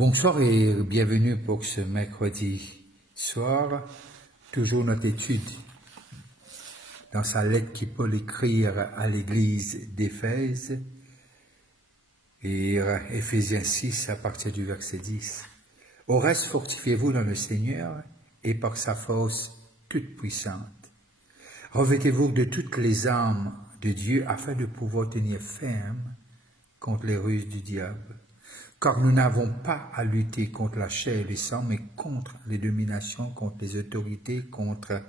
Bonsoir et bienvenue pour ce mercredi soir. Toujours notre étude dans sa lettre qui Paul écrit à l'église d'Éphèse et Éphésiens 6 à partir du verset 10. Au reste, fortifiez-vous dans le Seigneur et par sa force toute puissante. Revêtez-vous de toutes les armes de Dieu afin de pouvoir tenir ferme contre les ruses du diable. Car nous n'avons pas à lutter contre la chair et le sang, mais contre les dominations, contre les autorités, contre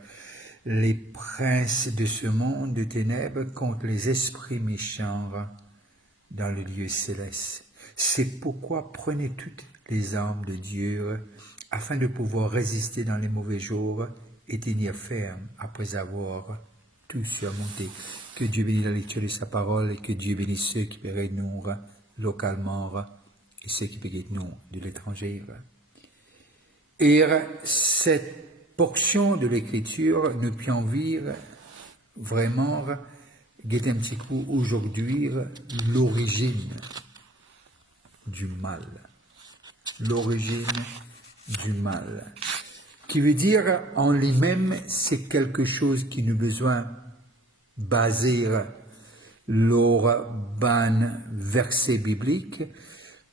les princes de ce monde de ténèbres, contre les esprits méchants dans le lieu céleste. C'est pourquoi prenez toutes les armes de Dieu afin de pouvoir résister dans les mauvais jours et tenir ferme après avoir tout surmonté. Que Dieu bénisse la lecture de sa parole et que Dieu bénisse ceux qui paieraient nous localement et ceux qui payent nous de l'étranger. Et cette portion de l'écriture nous peut envie vraiment guetter un petit coup aujourd'hui l'origine du mal. L'origine du mal. Qui veut dire en lui-même, c'est quelque chose qui nous besoin baser leur ban verset biblique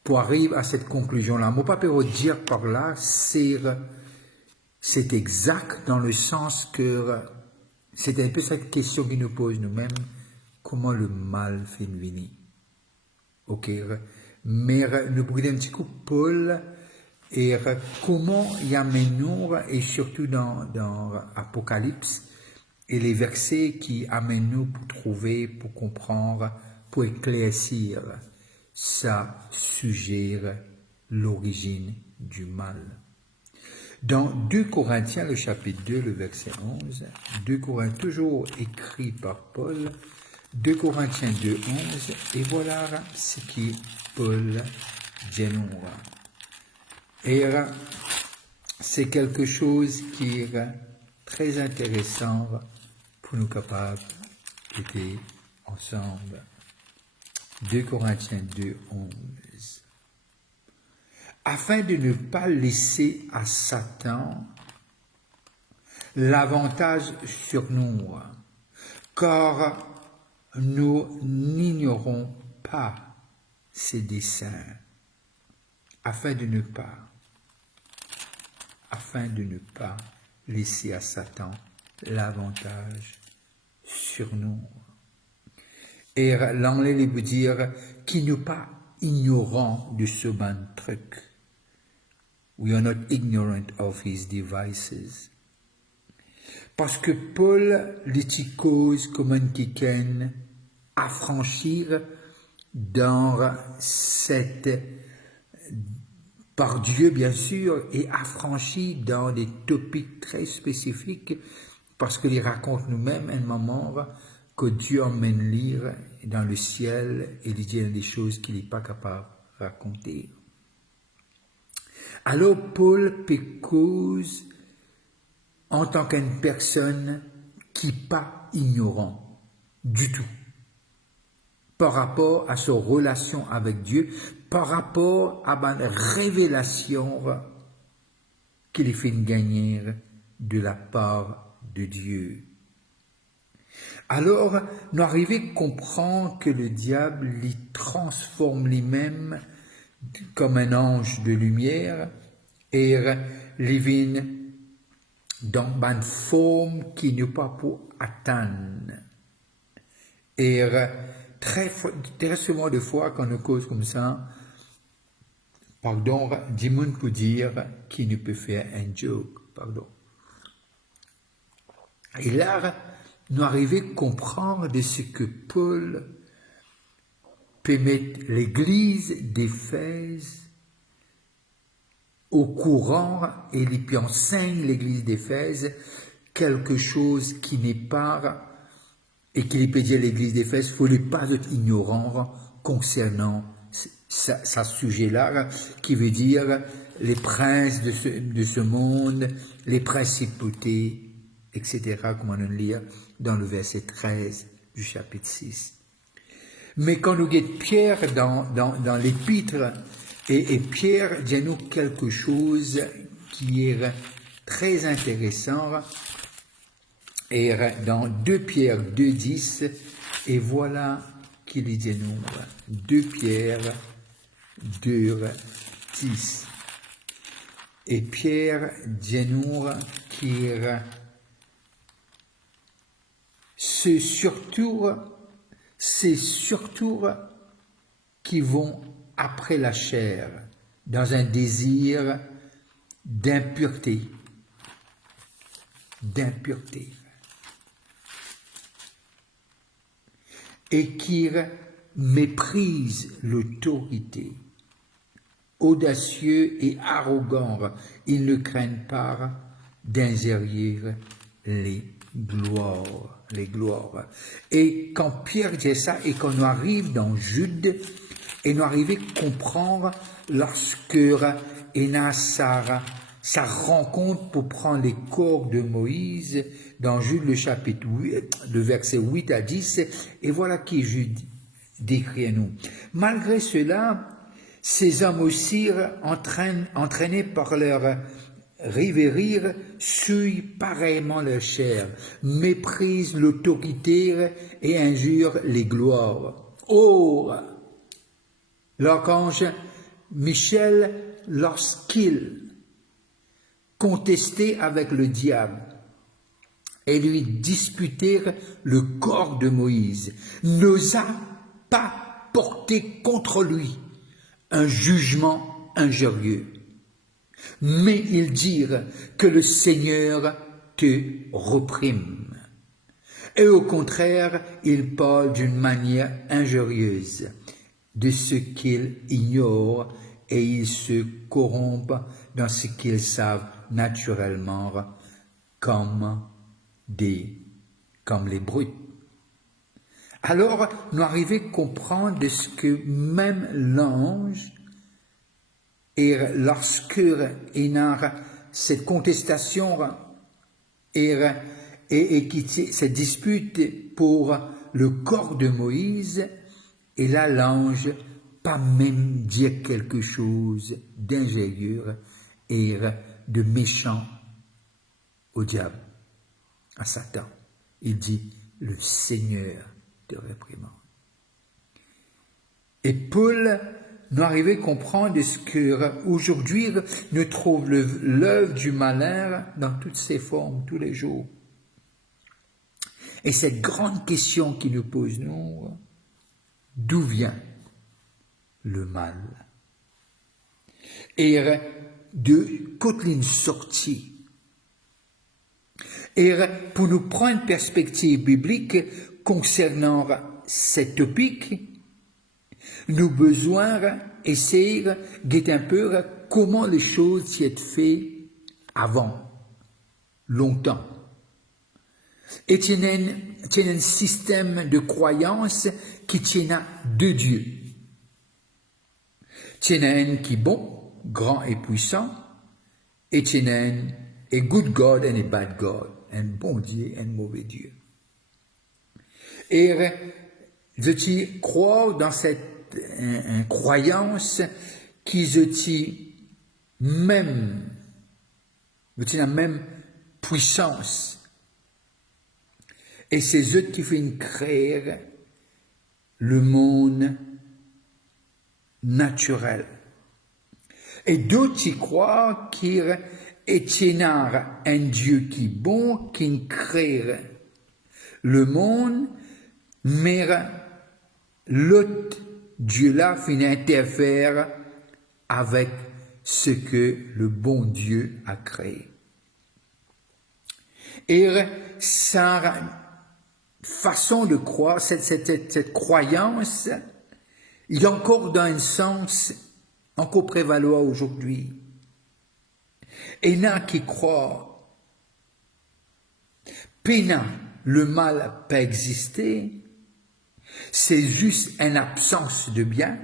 pour arriver à cette conclusion-là. Mon papa peut dire par là, c'est exact dans le sens que c'est un peu cette question qui nous pose nous-mêmes, comment le mal fait venir. Ok, mais nous prenons un petit coup Paul et comment il amène nous, et surtout dans Apocalypse, et les versets qui amènent nous pour trouver, pour comprendre, pour éclaircir, ça suggère l'origine du mal. Dans 2 Corinthiens, le chapitre 2, le verset 11, 2 Corinthiens, toujours écrit par Paul, 2 Corinthiens 2, 11, et voilà ce qui Paul dit nous. Et c'est quelque chose qui est très intéressant pour nous capables d'être ensemble. 2 Corinthiens 2, 11. Afin de ne pas laisser à Satan l'avantage sur nous, car nous n'ignorons pas ses desseins, afin de ne pas laisser à Satan l'avantage sur nous. Et l'anglais veut dire qui n'est pas ignorant de ce bon truc. We are not ignorant of his devices. Parce que Paul les cause comme un quelqu'un affranchir dans cette, par Dieu bien sûr, et affranchi dans des topics très spécifiques, parce qu'il raconte nous-mêmes un moment que Dieu emmène lire dans le ciel et il dit des choses qu'il n'est pas capable de raconter. Alors Paul cause en tant qu'une personne qui n'est pas ignorant du tout par rapport à sa relation avec Dieu, par rapport à une révélation qu'il fait gagner de la part de Dieu. Alors, nous arrivons à comprendre que le diable l'y transforme lui-même comme un ange de lumière et les vient dans une forme qui n'est pas pour atteindre. Et très souvent de fois, quand on cause comme ça, pardon, du monde peut dire qu'il ne peut faire un joke, pardon. Et là, nous arrivons à comprendre de ce que Paul peut mettre l'église d'Éphèse au courant et il peut enseigner l'église d'Éphèse quelque chose qui n'est pas, et qu'il peut dire l'église d'Éphèse, il ne faut pas être ignorant concernant ce sujet-là, qui veut dire les princes de ce monde, les principautés, etc., comme on le lit dans le verset 13 du chapitre 6. Mais quand nous guettons Pierre dans l'épître Et Pierre dit nous quelque chose qui est très intéressant, et dans 2 Pierre 2,10, et voilà qu'il dit nous, 2 Pierre 2,10. Et Pierre dit nous qu'il c'est surtout qui vont après la chair, dans un désir d'impureté, et qui méprisent l'autorité. Audacieux et arrogants, ils ne craignent pas d'insérir les gloires. Et quand Pierre dit ça, et qu'on arrive dans Jude, et nous arrivons à comprendre lorsque il a sa rencontre pour prendre les corps de Moïse, dans Jude le chapitre 8, le verset 8 à 10, et voilà qui Jude décrit à nous. Malgré cela, ces hommes aussi, entraînés par leur rêverie, souillent pareillement leur chair, méprisent l'autorité et injurent les gloires. Oh! L'archange Michel, lorsqu'il contestait avec le diable et lui disputait le corps de Moïse, n'osa pas porter contre lui un jugement injurieux. Mais ils dirent que le Seigneur te reprime. Et au contraire, ils parlent d'une manière injurieuse de ce qu'ils ignorent et ils se corrompent dans ce qu'ils savent naturellement comme les brutes. Alors, nous arrivons à comprendre de ce que même l'ange, et lorsque il y a cette contestation et qui se dispute pour le corps de Moïse, et là l'ange pas même dire quelque chose d'injurieux et de méchant au diable, à Satan. Il dit, le Seigneur te réprimande. Et Paul nous arrive à comprendre ce que aujourd'hui nous trouve l'œuvre du malin dans toutes ses formes, tous les jours. Et cette grande question qui nous pose, nous, d'où vient le mal? Et de Coteline sortie. Et pour nous prendre une perspective biblique concernant cette topic, nous besoin essayer d'être un peu comment les choses s'y sont faites avant, longtemps. Et il y a un système de croyance qui tient de Dieu. Il y en a un qui est bon, grand et puissant, et il y en a un a good God and a bad God, un bon Dieu et un mauvais Dieu. Et je crois dans cette croyance qui même la même puissance. Et c'est eux qui font créer le monde naturel. Et d'autres y croient qu'il est un Dieu qui est bon, qui crée le monde, mais l'autre Dieu-là finit interfère avec ce que le bon Dieu a créé. Et sa façon de croire, cette croyance, il y a encore dans un sens encore prévaloir aujourd'hui. Et il y en a qui croient, pénant, le mal peut exister, c'est juste une absence de bien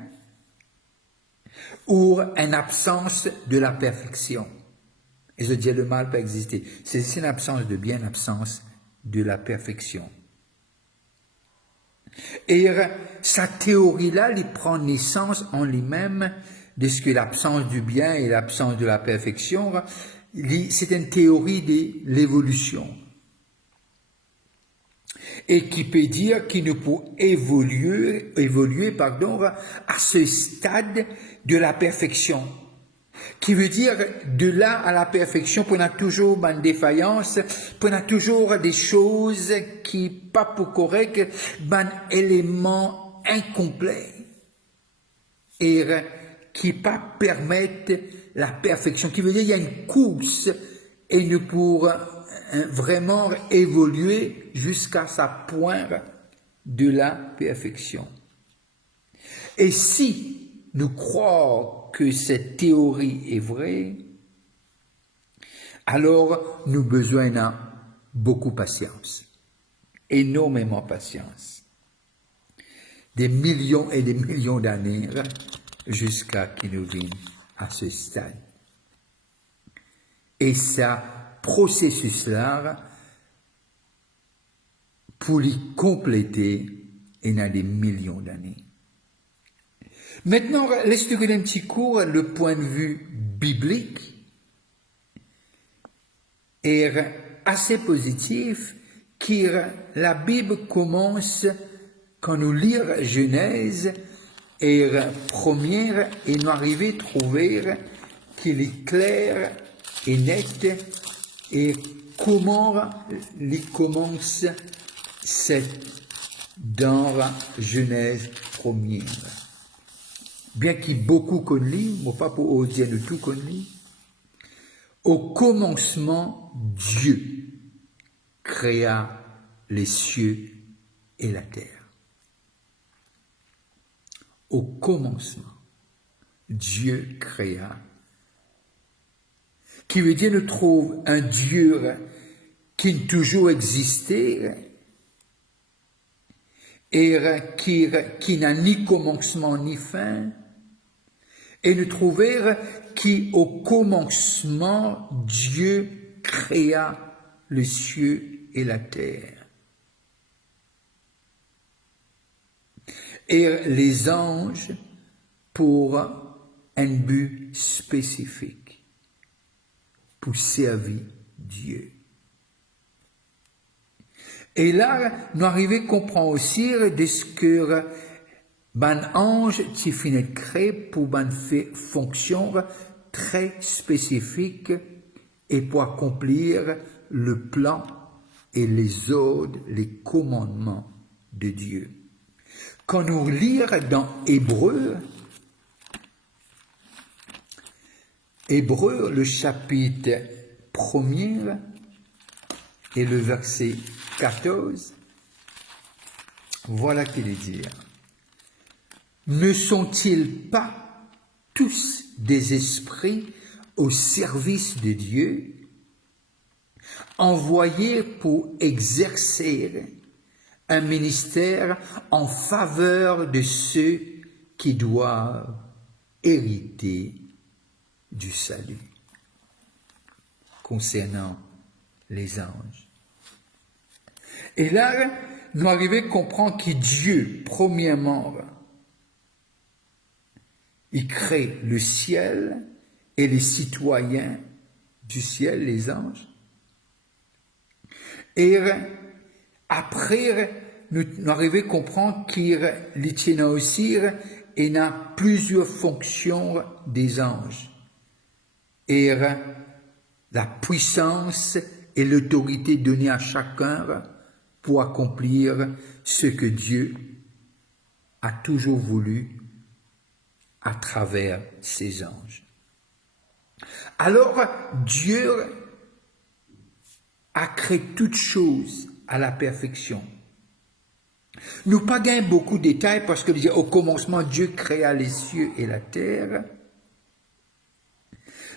ou une absence de la perfection. Et je dis le mal peut exister. C'est une absence de bien, une absence de la perfection. Et sa théorie-là, il prend naissance en lui-même de ce que l'absence du bien et l'absence de la perfection, c'est une théorie de l'évolution. Et qui peut dire qu'il nous peut évoluer à ce stade de la perfection. Qui veut dire, de là à la perfection, on a toujours une défaillance, on a toujours des choses qui pas pour correct, un élément incomplet, et qui pas permettent la perfection. Qui veut dire, il y a une course, et nous pour vraiment évoluer jusqu'à sa pointe de la perfection. Et si nous croyons que cette théorie est vraie, alors nous avons besoin de beaucoup de patience, énormément de patience, des millions et des millions d'années jusqu'à qu'il nous vienne à ce stade. Et ça, processus-là, pour l'y compléter, il y a des millions d'années. Maintenant, laisse-nous un petit cours, le point de vue biblique est assez positif, car la Bible commence, quand nous lisons Genèse, et première, et nous arrivons à trouver qu'il est clair et net, et comment il commence dans Genèse première. Bien qu'il beaucoup connu, mais pas pour oser de tout connu, au commencement, Dieu créa les cieux et la terre. Au commencement, Dieu créa. Qui veut dire, nous trouve un Dieu qui n'a toujours existé et qui n'a ni commencement ni fin, et nous trouvons qu'au commencement, Dieu créa les cieux et la terre. Et les anges pour un but spécifique, pour servir Dieu. Et là, nous arrivons à comprendre aussi de ce que un ange qui finit de créer pour une fonction très spécifique et pour accomplir le plan et les ordres, les commandements de Dieu. Quand nous lisons dans Hébreux, le chapitre 1er et le verset 14, voilà qu'il est dit. Ne sont-ils pas tous des esprits au service de Dieu, envoyés pour exercer un ministère en faveur de ceux qui doivent hériter du salut, concernant les anges. Et là, nous arrivons à comprendre que Dieu, premièrement, il crée le ciel et les citoyens du ciel, les anges. Et après, nous arrivons à comprendre qu'il y a aussi plusieurs fonctions des anges. Et la puissance et l'autorité donnée à chacun pour accomplir ce que Dieu a toujours voulu à travers ses anges. Alors, Dieu a créé toutes choses à la perfection. Nous pas gagnons beaucoup de détails parce que au commencement, Dieu créa les cieux et la terre.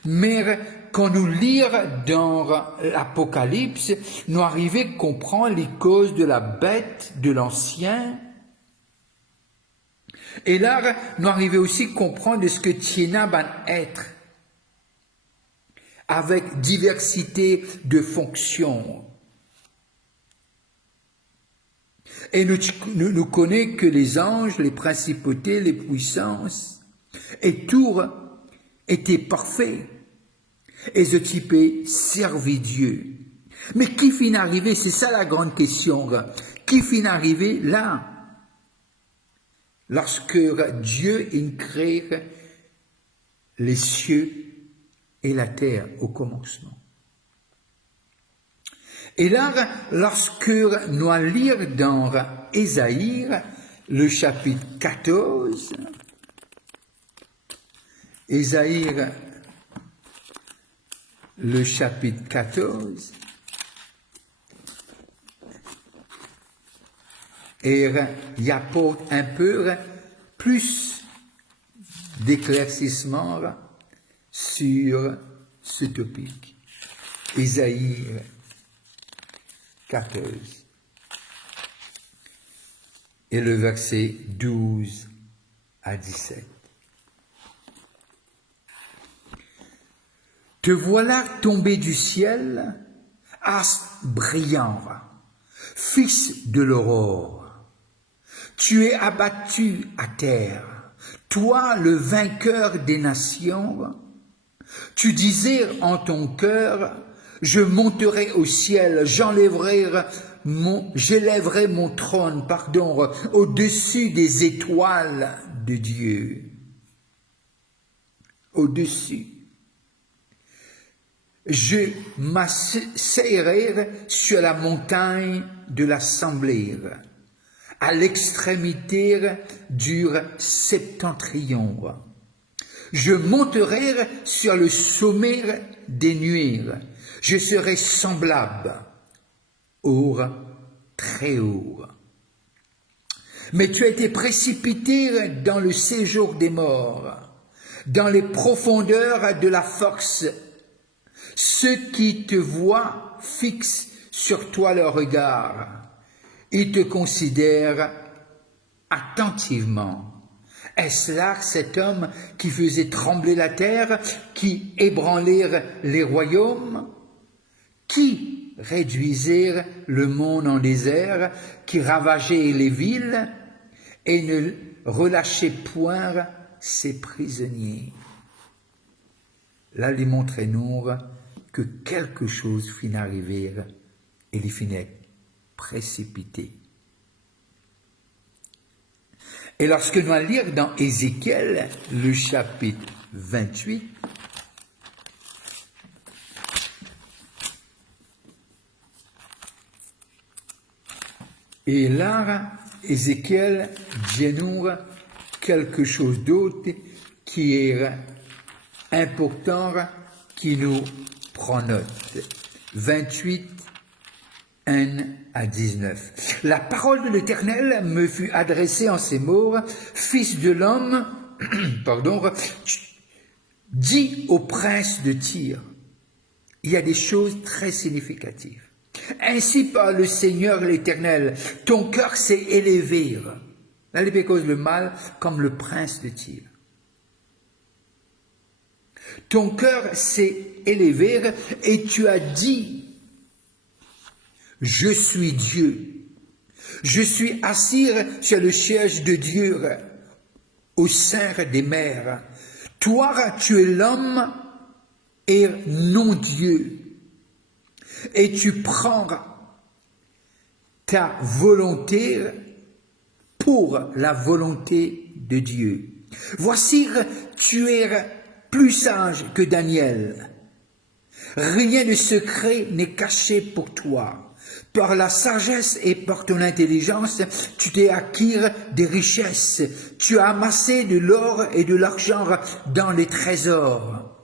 Mais quand nous lisons dans l'Apocalypse, nous arrivons à comprendre les causes de la bête de l'ancien. Et là, nous arrivons aussi à comprendre ce que Tiena va être, avec diversité de fonctions. Et nous connaissons que les anges, les principautés, les puissances, Et tout était parfait. Et ce type servait Dieu. Mais qui finit arrivé, c'est ça la grande question. Qui finit arrivé là? Lorsque Dieu crée les cieux et la terre au commencement. Et là, lorsque nous lisons dans Ésaïe, le chapitre 14, Ésaïe, le chapitre 14, et il apporte un peu plus d'éclaircissement sur ce topic. Ésaïe 14 et le verset 12 à 17. Te voilà tombé du ciel, astre brillant, fils de l'aurore. Tu es abattu à terre, toi le vainqueur des nations. Tu disais en ton cœur, je monterai au ciel, j'élèverai mon trône, au-dessus des étoiles de Dieu. Au-dessus. Je m'asseoirai sur la montagne de l'assemblée, à l'extrémité du septentrion. Je monterai sur le sommet des nuées. Je serai semblable au Très-Haut. Mais tu as été précipité dans le séjour des morts, dans les profondeurs de la force. Ceux qui te voient fixent sur toi leur regard. Ils te considèrent attentivement. Est-ce là cet homme qui faisait trembler la terre, qui ébranlait les royaumes, qui réduisait le monde en désert, qui ravageait les villes et ne relâchait point ses prisonniers? Là, il montrait nous que quelque chose finit arriver et il finit précipité. Et lorsque nous allons lire dans Ézéchiel, le chapitre 28, et là, Ézéchiel dit nous quelque chose d'autre qui est important, qui nous prend note. 28, 1 à 19. La parole de l'Éternel me fut adressée en ces mots, fils de l'homme, dis au prince de Tyr. Il y a des choses très significatives. Ainsi parle le Seigneur l'Éternel, ton cœur s'est élevé. Là, il cause le mal comme le prince de Tyr. Ton cœur s'est élevé et tu as dit, je suis Dieu. Je suis assis sur le siège de Dieu au sein des mers. Toi, tu es l'homme et non Dieu. Et tu prends ta volonté pour la volonté de Dieu. Voici, tu es plus sage que Daniel. Rien de secret n'est caché pour toi. Par la sagesse et par ton intelligence, tu t'es acquis des richesses. Tu as amassé de l'or et de l'argent dans les trésors.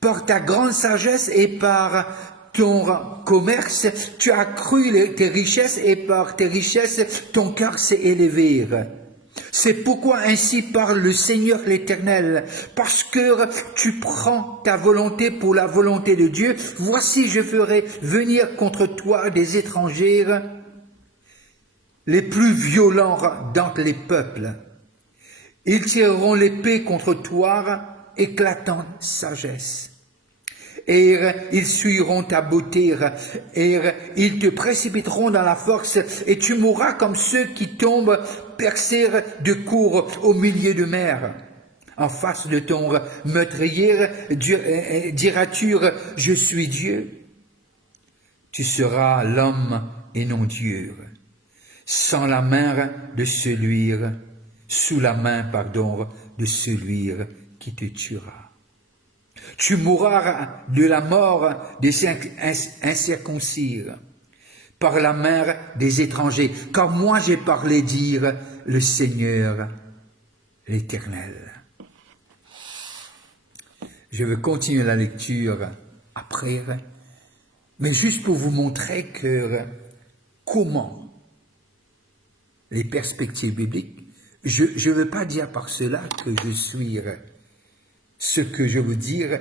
Par ta grande sagesse et par ton commerce, tu as accru tes richesses et par tes richesses, ton cœur s'est élevé. C'est pourquoi ainsi parle le Seigneur l'Éternel, parce que tu prends ta volonté pour la volonté de Dieu. Voici, je ferai venir contre toi des étrangers, les plus violents d'entre les peuples. Ils tireront l'épée contre toi, éclatante sagesse. Et ils suivront ta beauté, et ils te précipiteront dans la force, et tu mourras comme ceux qui tombent percés de cours au milieu de mer. En face de ton meurtrier, diras-tu, je suis Dieu? Tu seras l'homme et non Dieu, sans la main de celui, sous la main, pardon, de celui qui te tuera. Tu mourras de la mort des incirconcis, par la main des étrangers, car moi j'ai parlé, dire le Seigneur, l'Éternel. Je vais continuer la lecture après, mais juste pour vous montrer que comment les perspectives bibliques, je ne veux pas dire par cela que je suis ce que je veux dire.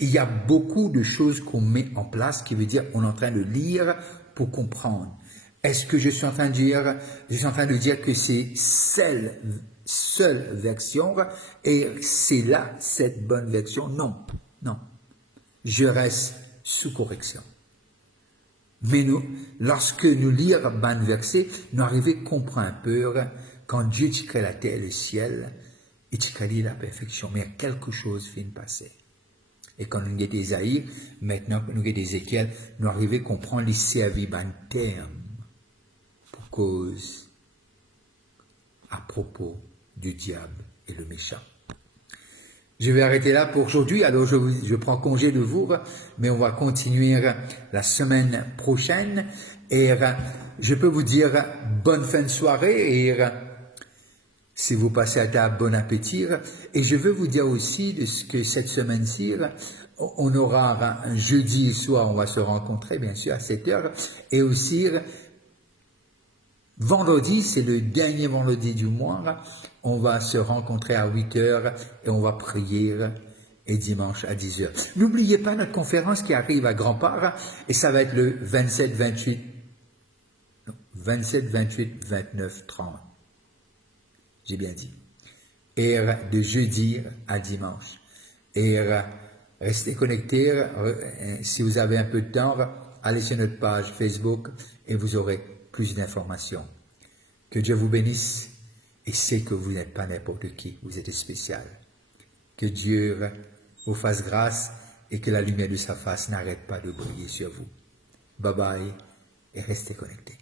Il y a beaucoup de choses qu'on met en place, qui veut dire qu'on est en train de lire pour comprendre. Est-ce que je suis en train de dire, que c'est seule version et c'est là cette bonne version? Non, non. Je reste sous correction. Mais nous, lorsque nous lisons un verset, nous arrivons à comprendre un peu quand Dieu crée la terre et le ciel, il crée la perfection, mais il y a quelque chose qui vient de passer. Et quand nous avons des Isaïe, maintenant que nous avons des Ézéchiel, nous arrivons à comprendre les services en termes pour cause à propos du diable et le méchant. Je vais arrêter là pour aujourd'hui, alors je prends congé de vous, mais on va continuer la semaine prochaine, et je peux vous dire bonne fin de soirée, et si vous passez à table, bon appétit, et je veux vous dire aussi de ce que cette semaine-ci, on aura un jeudi soir, on va se rencontrer bien sûr à 7h, et aussi vendredi, c'est le dernier vendredi du mois, on va se rencontrer à 8h et on va prier, et dimanche à 10h. N'oubliez pas notre conférence qui arrive à Grand-Part, et ça va être le 27, 28, 29, 30. J'ai bien dit. Et de jeudi à dimanche. Et restez connectés. Si vous avez un peu de temps, allez sur notre page Facebook et vous aurez plus d'informations. Que Dieu vous bénisse et sait que vous n'êtes pas n'importe qui, vous êtes spécial. Que Dieu vous fasse grâce et que la lumière de sa face n'arrête pas de briller sur vous. Bye bye et restez connectés.